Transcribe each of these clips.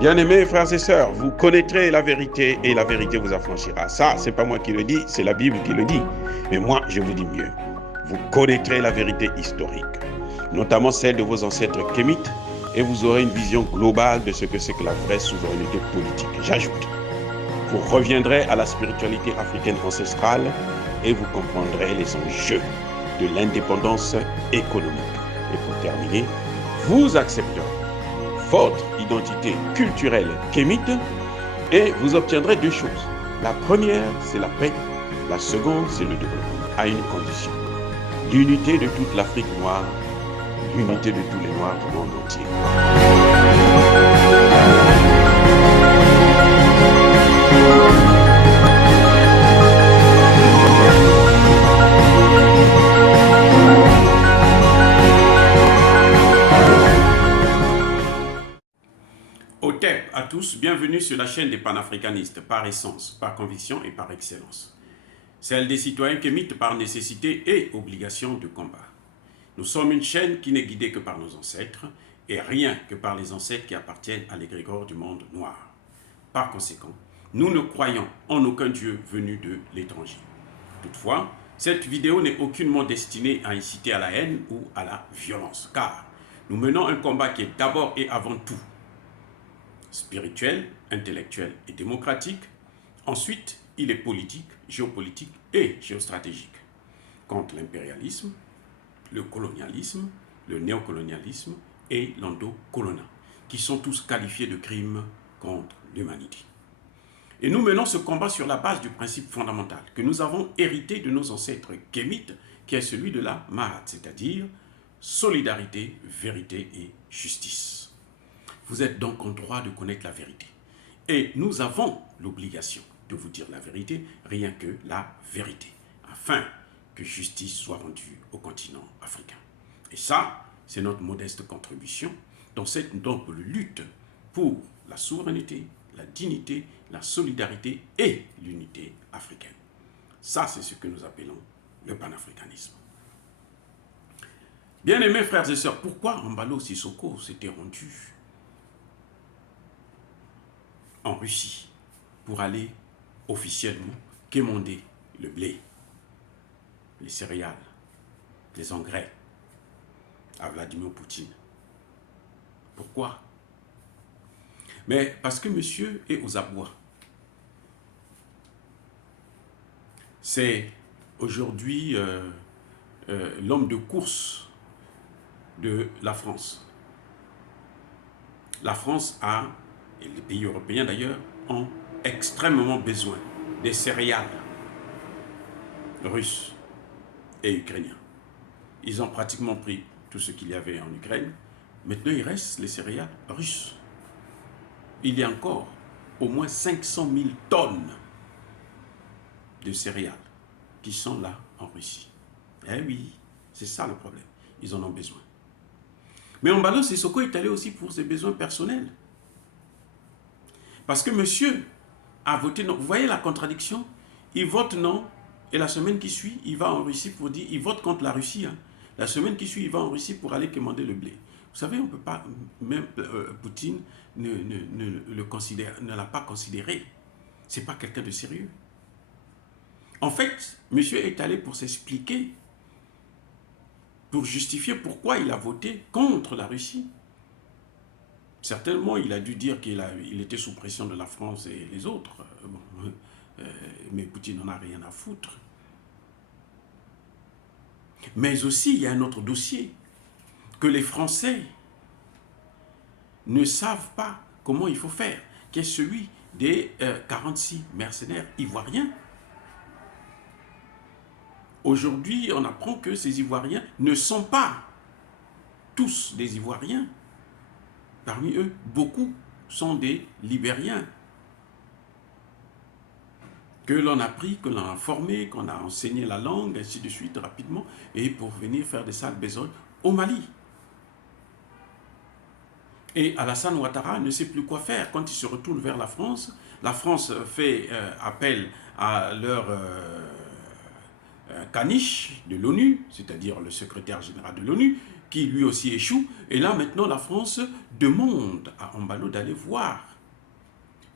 Bien-aimés frères et sœurs, vous connaîtrez la vérité et la vérité vous affranchira. Ça, c'est pas moi qui le dis, c'est la Bible qui le dit. Mais moi, je vous dis mieux. Vous connaîtrez la vérité historique, notamment celle de vos ancêtres kémites, et vous aurez une vision globale de ce que c'est que la vraie souveraineté politique. J'ajoute, vous reviendrez à la spiritualité africaine ancestrale et vous comprendrez les enjeux de l'indépendance économique. Et pour terminer, vous accepterez votre identité culturelle kémite et vous obtiendrez deux choses. La première, c'est la paix. La seconde, c'est le développement, à une condition. L'unité de toute l'Afrique noire, l'unité de tous les Noirs du monde entier. Otep à tous, bienvenue sur la chaîne des panafricanistes, par essence, par conviction et par excellence. Celle des citoyens kémites par nécessité et obligation de combat. Nous sommes une chaîne qui n'est guidée que par nos ancêtres et rien que par les ancêtres qui appartiennent à l'égrégore du monde noir. Par conséquent, nous ne croyons en aucun Dieu venu de l'étranger. Toutefois, cette vidéo n'est aucunement destinée à inciter à la haine ou à la violence, car nous menons un combat qui est d'abord et avant tout spirituel, intellectuel et démocratique. Ensuite, il est politique, géopolitique et géostratégique. Contre l'impérialisme, le colonialisme, le néocolonialisme et l'endocoloniat, qui sont tous qualifiés de crimes contre l'humanité. Et nous menons ce combat sur la base du principe fondamental que nous avons hérité de nos ancêtres kémites, qui est celui de la Mahat, c'est-à-dire solidarité, vérité et justice. Vous êtes donc en droit de connaître la vérité. Et nous avons l'obligation de vous dire la vérité, rien que la vérité, afin que justice soit rendue au continent africain. Et ça, c'est notre modeste contribution dans cette noble lutte pour la souveraineté, la dignité, la solidarité et l'unité africaine. Ça, c'est ce que nous appelons le panafricanisme. Bien-aimés frères et sœurs, pourquoi Embalo Sissoko s'était rendu en Russie pour aller officiellement quémander le blé, les céréales, les engrais à Vladimir Poutine? Pourquoi? Mais parce que monsieur est aux abois. C'est aujourd'hui l'homme de course de la France. La France a, et les pays européens d'ailleurs, ont extrêmement besoin des céréales russes et ukrainiens. Ils ont pratiquement pris tout ce qu'il y avait en Ukraine. Maintenant, il reste les céréales russes. Il y a encore au moins 500 000 tonnes de céréales qui sont là en Russie. Eh oui, c'est ça le problème. Ils en ont besoin. Mais Embalo Sissoko est allé aussi pour ses besoins personnels. Parce que monsieur a voté non. Vous voyez la contradiction? Il vote non, et la semaine qui suit, il va en Russie pour dire, il vote contre la Russie. Hein. La semaine qui suit, il va en Russie pour aller quémander le blé. Vous savez, on ne peut pas, même Poutine ne l'a pas considéré. Ce n'est pas quelqu'un de sérieux. En fait, monsieur est allé pour s'expliquer, pour justifier pourquoi il a voté contre la Russie. Certainement, il a dû dire qu'il était sous pression de la France et les autres. Mais Poutine n'en a rien à foutre. Mais aussi, il y a un autre dossier, que les Français ne savent pas comment il faut faire, qui est celui des 46 mercenaires ivoiriens. Aujourd'hui, on apprend que ces Ivoiriens ne sont pas tous des Ivoiriens. Parmi eux, beaucoup sont des Libériens que l'on a pris, que l'on a formé, qu'on a enseigné la langue, ainsi de suite, rapidement, et pour venir faire des sales besognes au Mali. Et Alassane Ouattara ne sait plus quoi faire. Quand il se retourne vers la France fait appel à leur caniche de l'ONU, c'est-à-dire le secrétaire général de l'ONU, qui lui aussi échoue. Et là, maintenant, la France demande à Embalo d'aller voir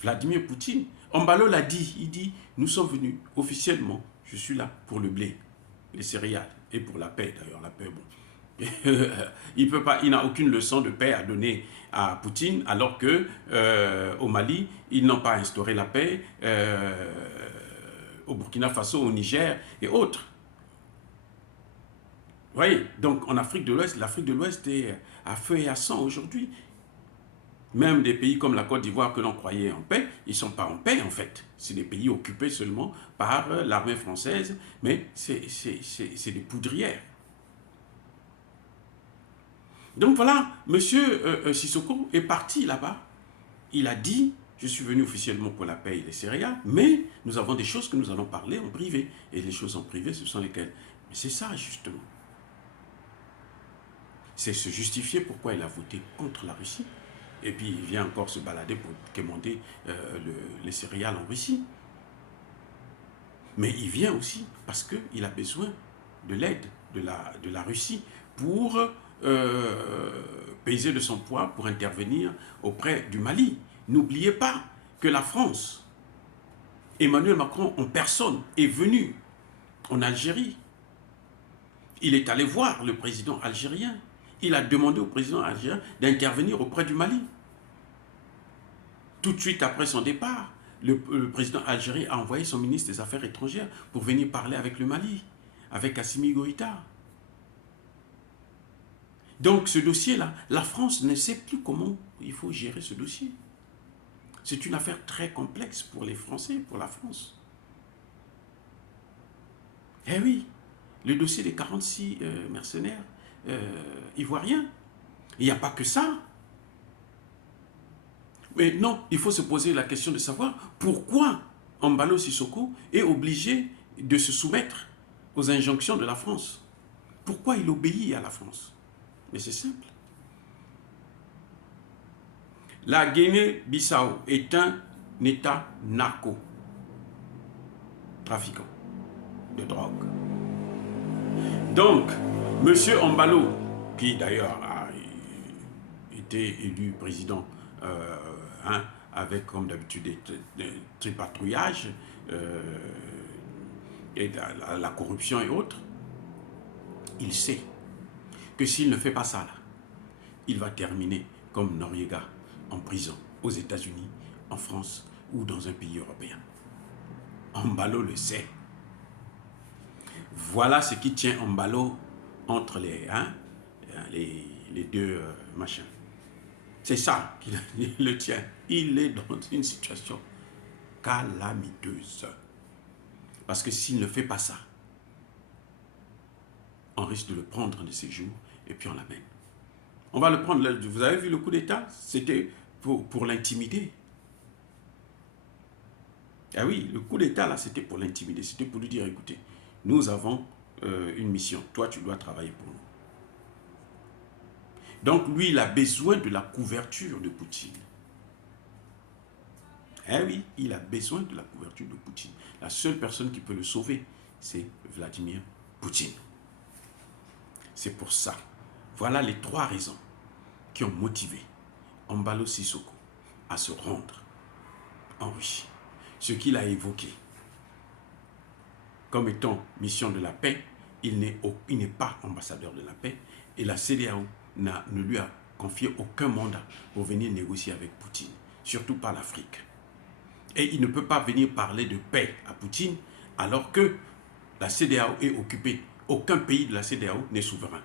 Vladimir Poutine. Embalo l'a dit, il dit, nous sommes venus officiellement, je suis là pour le blé, les céréales, et pour la paix d'ailleurs, la paix, bon. Il peut pas, il n'a aucune leçon de paix à donner à Poutine, alors que au Mali, ils n'ont pas instauré la paix, au Burkina Faso, au Niger et autres. Vous voyez, donc en Afrique de l'Ouest, l'Afrique de l'Ouest est à feu et à sang aujourd'hui. Même des pays comme la Côte d'Ivoire que l'on croyait en paix, ils ne sont pas en paix en fait. C'est des pays occupés seulement par l'armée française, mais c'est des poudrières. Donc voilà, M. Sissoko est parti là-bas. Il a dit, je suis venu officiellement pour la paix et les céréales, mais nous avons des choses que nous allons parler en privé. Et les choses en privé, ce sont lesquelles? Mais c'est ça justement. C'est se justifier pourquoi il a voté contre la Russie. Et puis il vient encore se balader pour commander les céréales en Russie. Mais il vient aussi parce qu'il a besoin de l'aide de la Russie pour peser de son poids, pour intervenir auprès du Mali. N'oubliez pas que la France, Emmanuel Macron en personne, est venu en Algérie. Il est allé voir le président algérien. Il a demandé au président algérien d'intervenir auprès du Mali. Tout de suite après son départ, le président algérien a envoyé son ministre des Affaires étrangères pour venir parler avec le Mali, avec Assimi Goïta. Donc ce dossier-là, la France ne sait plus comment il faut gérer ce dossier. C'est une affaire très complexe pour les Français, pour la France. Eh oui, le dossier des 46 mercenaires ivoiriens, il n'y a pas que ça. Mais non, il faut se poser la question de savoir pourquoi Embalo Sissoko est obligé de se soumettre aux injonctions de la France. Pourquoi il obéit à la France? Mais c'est simple. La Guinée-Bissau est un État narco-trafiquant de drogue. Donc, M. Embalo, qui d'ailleurs a été élu président avec comme d'habitude des tripatouillages et la corruption et autres, il sait que s'il ne fait pas ça là, il va terminer comme Noriega en prison aux États-Unis, en France ou dans un pays européen. Embalo le sait. Voilà ce qui tient Embalo entre les deux machins. C'est ça qui le tient. Il est dans une situation calamiteuse. Parce que s'il ne fait pas ça, on risque de le prendre de ses jours et puis on l'amène. On va le prendre. Vous avez vu le coup d'État? C'était pour l'intimider. Ah oui, le coup d'État là, c'était pour l'intimider. C'était pour lui dire, écoutez, nous avons une mission. Toi, tu dois travailler pour nous. Donc, lui, il a besoin de la couverture de Poutine. Eh oui, il a besoin de la couverture de Poutine. La seule personne qui peut le sauver, c'est Vladimir Poutine. C'est pour ça. Voilà les 3 raisons qui ont motivé Embalo Sissoko à se rendre en Russie. Ce qu'il a évoqué comme étant mission de la paix, il n'est pas ambassadeur de la paix et la CEDEAO ne lui a confié aucun mandat pour venir négocier avec Poutine, surtout pas l'Afrique. Et il ne peut pas venir parler de paix à Poutine alors que la CEDEAO est occupée. Aucun pays de la CEDEAO n'est souverain,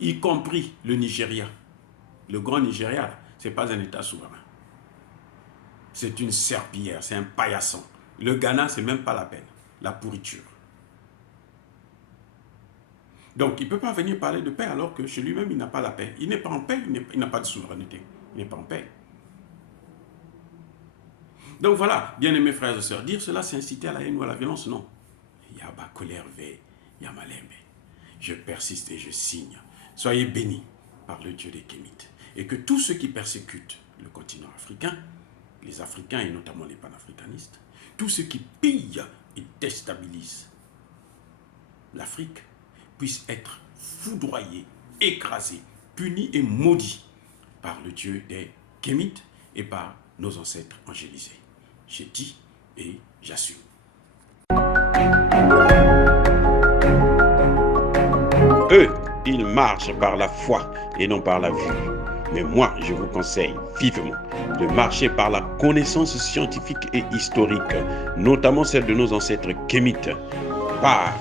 y compris le Nigeria. Le grand Nigeria, ce n'est pas un État souverain. C'est une serpillière, c'est un paillasson. Le Ghana, ce n'est même pas la peine, la pourriture. Donc, il ne peut pas venir parler de paix alors que chez lui-même, il n'a pas la paix. Il n'est pas en paix, il n'a pas de souveraineté. Il n'est pas en paix. Donc voilà, bien-aimés frères et sœurs, dire cela, c'est inciter à la haine ou à la violence, non. Yaba colère ve, Yamalembe. Je persiste et je signe. Soyez bénis par le Dieu des Kémites. Et que tous ceux qui persécutent le continent africain, les Africains et notamment les panafricanistes, tous ceux qui pillent et déstabilisent l'Afrique, puissent être foudroyés écrasés, punis et maudits par le Dieu des Kémites et par nos ancêtres angélisés. J'ai dit et j'assume. Eux, ils marchent par la foi et non par la vue. Mais moi, je vous conseille vivement de marcher par la connaissance scientifique et historique, notamment celle de nos ancêtres kémites, par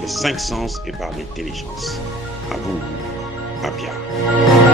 les 5 sens et par l'intelligence. À vous, Apia.